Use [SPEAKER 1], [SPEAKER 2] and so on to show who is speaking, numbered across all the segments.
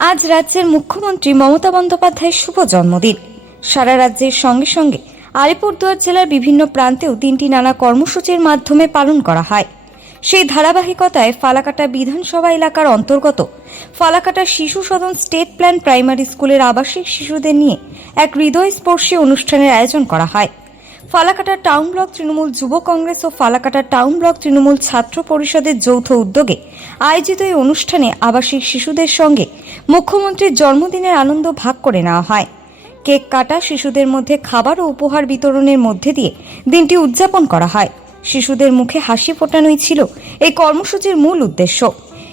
[SPEAKER 1] আজ রাজ্যের মুখ্যমন্ত্রী মমতা বন্দ্যোপাধ্যায়ের শুভ জন্মদিন। সারা রাজ্যের সঙ্গে সঙ্গে আলিপুরদুয়ার জেলার বিভিন্ন প্রান্তেও দিনটি নানা কর্মসূচির মাধ্যমে পালন করা হয়। সেই ধারাবাহিকতায় ফালাকাটা বিধানসভা এলাকার অন্তর্গত ফালাকাটা শিশু সদন স্টেট প্ল্যান প্রাইমারি স্কুলের আবাসিক শিশুদের নিয়ে এক হৃদয়স্পর্শী অনুষ্ঠানের আয়োজন করা হয়। ফালাকাটা টাউন ব্লক তৃণমূল যুব কংগ্রেস ও ফালাকাটা টাউন ব্লক তৃণমূল ছাত্র পরিষদের যৌথ উদ্যোগে আয়োজিত এই অনুষ্ঠানে আবাসিক শিশুদের সঙ্গে মুখ্যমন্ত্রীর জন্মদিনের আনন্দ ভাগ করে নেওয়া হয়। কেক কাটা, শিশুদের মধ্যে খাবার ও উপহার বিতরণের মধ্যে দিয়ে দিনটি উদযাপন করা হয়। শিশুদের মুখে হাসি ফোটানোই ছিল এই কর্মসূচির মূল উদ্দেশ্য।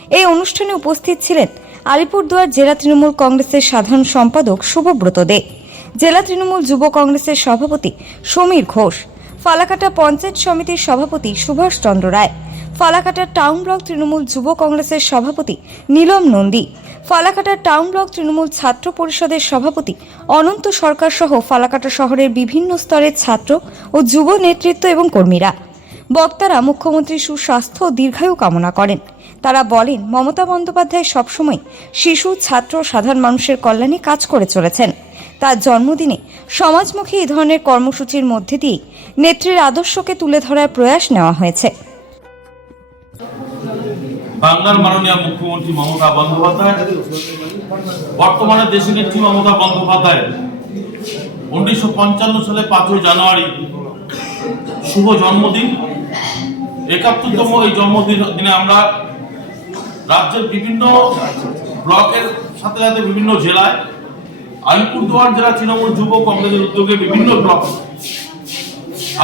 [SPEAKER 1] এই অনুষ্ঠানে উপস্থিত ছিলেন আলিপুরদুয়ার জেলা তৃণমূল কংগ্রেসের সাধারণ সম্পাদক শুভব্রত দে। জেলা তৃণমূল যুব কংগ্রেসের সভাপতি সমীর ঘোষ, ফালাকাটা পঞ্চায়েত সমিতির সভাপতি সুভাষ চন্দ্র রায়, ফালাকাটা টাউন ব্লক তৃণমূল যুব কংগ্রেসের সভাপতি নীলম নন্দী, ফালাকাটা টাউন ব্লক তৃণমূল ছাত্র পরিষদের সভাপতি অনন্ত সরকার সহ ফালাকাটা শহরের বিভিন্ন স্তরের ছাত্র ও যুব নেতৃত্ব এবং কর্মীরা। বক্তারা মুখ্যমন্ত্রী সুস্বাস্থ্য ও দীর্ঘায়ু কামনা করেন। তারা বলেন, মমতা বন্দ্যোপাধ্যায় সবসময় শিশু, ছাত্র সাধারণ মানুষের কল্যাণে কাজ করে চলেছেন। তার জন্মদিনে সমাজমুখী এই ধরনের কর্মসূচির মধ্যে দিয়ে নেত্রীর আদর্শকে তুলে ধরার প্রয়াস নেওয়া হয়েছে।
[SPEAKER 2] বাংলার মাননীয় মুখ্যমন্ত্রী মমতা বন্দ্যোপাধ্যায়, বর্তমানে দেশের নেত্রী মমতা বন্দ্যোপাধ্যায় উনিশশো পঞ্চান্ন সালে পাঁচই জানুয়ারি শুভ জন্মদিন। একাত্তরতম এই জন্মদিন দিনে আমরা রাজ্যের বিভিন্ন ব্লকের সাথে সাথে বিভিন্ন জেলায় আলিপুরদুয়ার জেলা তৃণমূল যুব কংগ্রেসের উদ্যোগে বিভিন্ন ব্লক।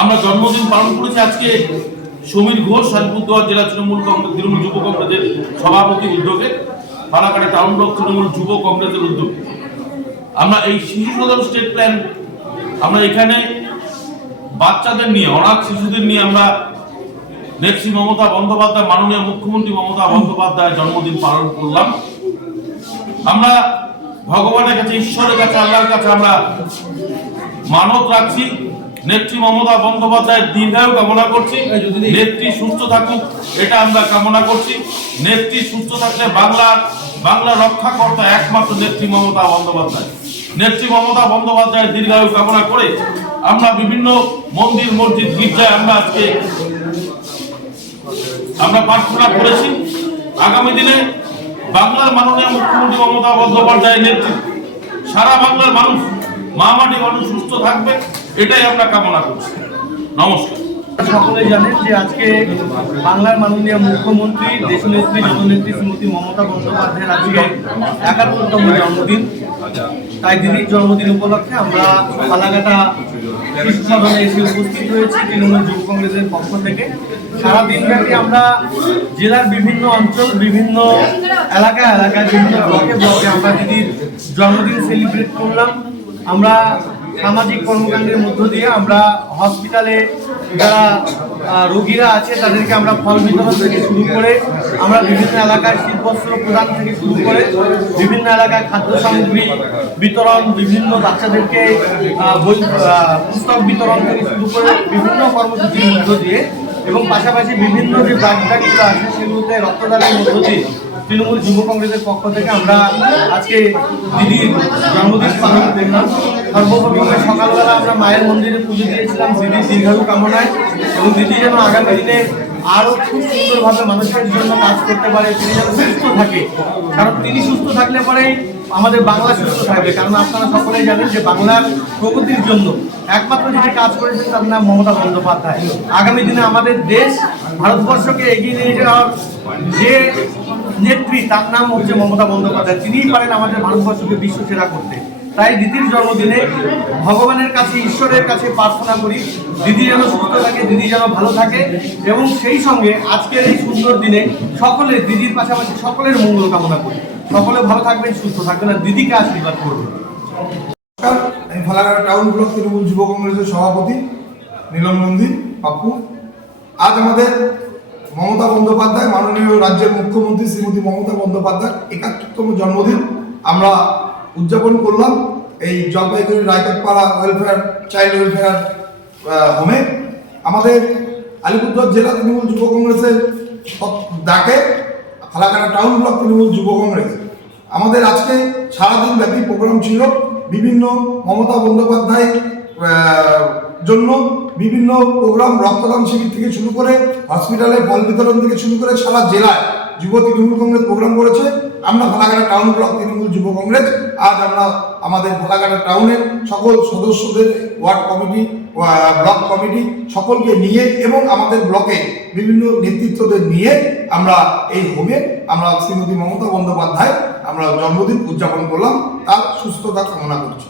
[SPEAKER 2] আমরা জন্মদিন পালন করেছি আজকে সমীর ঘোষ আলিপুরদুয়ার জেলা তৃণমূল কংগ্রেস তৃণমূল যুব কংগ্রেসের সভাপতি উদ্যোগে পালাকাটা টাউন ব্লক তৃণমূল যুব কংগ্রেসের উদ্যোগে। আমরা এই শিশু সদন স্টেট প্ল্যান আমরা এখানে বাচ্চাদের নিয়ে, অনাথ শিশুদের নিয়ে আমরা নেত্রী মমতা বন্দ্যোপাধ্যায়, মাননীয় মুখ্যমন্ত্রী মমতা বন্দ্যোপাধ্যায়ের জন্মদিন পালন করলাম। আমরা ভগবানের কাছে ঈশ্বরের কাছে আল্লাহর কাছে আমরা মানত রাখছি। নেত্রী মমতা বন্দ্যোপাধ্যায়ের দীর্ঘায়ু কামনা করছি। নেত্রী সুস্থ থাকুক এটা আমরা কামনা করছি। নেত্রী সুস্থ থাকলে বাংলা বাংলা রক্ষাকর্তা একমাত্র নেত্রী মমতা বন্দ্যোপাধ্যায়। নেত্রী মমতা বন্দ্যোপাধ্যায়ের দীর্ঘায়ু কামনা করে আমরা বিভিন্ন মন্দির মসজিদ গির্জায় আমরা আজকে আমরা প্রার্থনা করেছি। আগামী দিনে বাংলার মাননীয় মুখ্যমন্ত্রী মমতা বন্দ্যোপাধ্যায়ের নেতৃত্বে সারা বাংলার মানুষ মা মাটি মানুষ সুস্থ থাকবে, এটাই আমরা কামনা করছি। নমস্কার।
[SPEAKER 3] সকলে জানেন যে আজকে বাংলার মাননীয় মুখ্যমন্ত্রী, দেশনেত্রী, জননেত্রী শ্রীমতী মমতা বন্দ্যোপাধ্যায়ের আজকে একাত্তরতম জন্মদিন। তাই দিদির জন্মদিন উপলক্ষে আমরা শিশু সদনে এসে উপস্থিত হয়েছি তৃণমূল যুব কংগ্রেসের পক্ষ থেকে। সারাদিন ব্যাপী আমরা জেলার বিভিন্ন অঞ্চল, বিভিন্ন এলাকা এলাকায় বিভিন্ন ব্লকে ব্লকে আমরা দিদির জন্মদিন সেলিব্রেট করলাম। আমরা সামাজিক কর্মকাণ্ডের মধ্য দিয়ে আমরা হসপিটালে যারা রোগীরা আছে, তাদেরকে আমরা ফল বিতরণ থেকে শুরু করে আমরা বিভিন্ন এলাকায় শীতবস্ত্র প্রদান থেকে শুরু করে বিভিন্ন এলাকায় খাদ্য সামগ্রী বিতরণ, বিভিন্ন বাচ্চাদেরকে বই পুস্তক বিতরণ থেকে শুরু করে বিভিন্ন কর্মসূচির মধ্য দিয়ে এবং পাশাপাশি বিভিন্ন যে ব্লাড আছে, সেগুলোতে রক্তদানের মধ্য দিয়ে তৃণমূল যুব কংগ্রেসের পক্ষ থেকে আমরা আজকে দিদির জন্মদিন পালন করলাম। সর্বপ্রথমে সকালবেলা আমরা মায়ের মন্দিরে পুজো দিয়েছিলাম, দিদির দীর্ঘায়ু কামনায়। এবং দিদি যেন আগামী দিনে আরও খুব সুন্দরভাবে মানুষের জন্য কাজ করতে পারে তিনি যেন সুস্থ থাকে। কারণ তিনি সুস্থ থাকলে পরেই আমাদের বাংলা সুস্থ থাকবে। কারণ আপনারা সকলেই জানেন যে বাংলার প্রগতির জন্য একমাত্র যিনি কাজ করেছেন তার নাম মমতা বন্দ্যোপাধ্যায়। আগামী দিনে আমাদের দেশ ভারতবর্ষকে এগিয়ে নিয়ে যাওয়ার যে নেত্রী, তার নাম হচ্ছে মমতা বন্দ্যোপাধ্যায়। তিনিই পারেন আমাদের ভারতবর্ষকে বিশ্ব সেরা করতে। তাই দিদির জন্মদিনে ভগবানের কাছে, ঈশ্বরের কাছে প্রার্থনা করি, দিদি যেন সুস্থ থাকে, দিদি যেন ভালো থাকে এবং সেই সঙ্গে আজকের এই সুন্দর দিনে সকলের, দিদির পাশাপাশি সকলের মঙ্গল কামনা করি। সকলে ভালো থাকবেন, সুস্থ থাকবেন আর দিদিকে আশীর্বাদ করবেন
[SPEAKER 4] আমি ফালাকাটা টাউন ব্লক তৃণমূল যুব কংগ্রেসের সভাপতি নীলম নন্দী, পাপ্পু। আজ আমাদের মমতা বন্দ্যোপাধ্যায়, মাননীয় রাজ্যের মুখ্যমন্ত্রী শ্রীমতী মমতা বন্দ্যোপাধ্যায় একাত্তরতম জন্মদিন। আমরা উদযাপন করলাম এই Jalpaiguri Raikatpara welfare child welfare হোমে আমাদের আলিপুরদুয়ার জেলা তৃণমূল যুব কংগ্রেসের ডাকে ফালাকাটা টাউন ব্লক তৃণমূল যুব কংগ্রেস। আমাদের আজকে সারাদিন ব্যাপী প্রোগ্রাম ছিল বিভিন্ন মমতা বন্দ্যোপাধ্যায় জন্য বিভিন্ন প্রোগ্রাম রক্তদান শিবির থেকে শুরু করে হসপিটালে বল বিতরণ থেকে শুরু করে সারা জেলায় যুব তৃণমূল কংগ্রেস প্রোগ্রাম করেছে। আমরা ভোলাঘাটা টাউন ব্লক তৃণমূল যুব কংগ্রেস, আজ আমরা আমাদের ভোলাঘাটা টাউনের সকল সদস্যদের ওয়ার্ড কমিটি ব্লক কমিটি সকলকে নিয়ে এবং আমাদের ব্লকে বিভিন্ন নেতৃত্বদের নিয়ে আমরা এই হোমে আমরা শ্রীমতী মমতা বন্দ্যোপাধ্যায়, আমরা জন্মদিন উদযাপন করলাম। তার সুস্থতা কামনা করছি।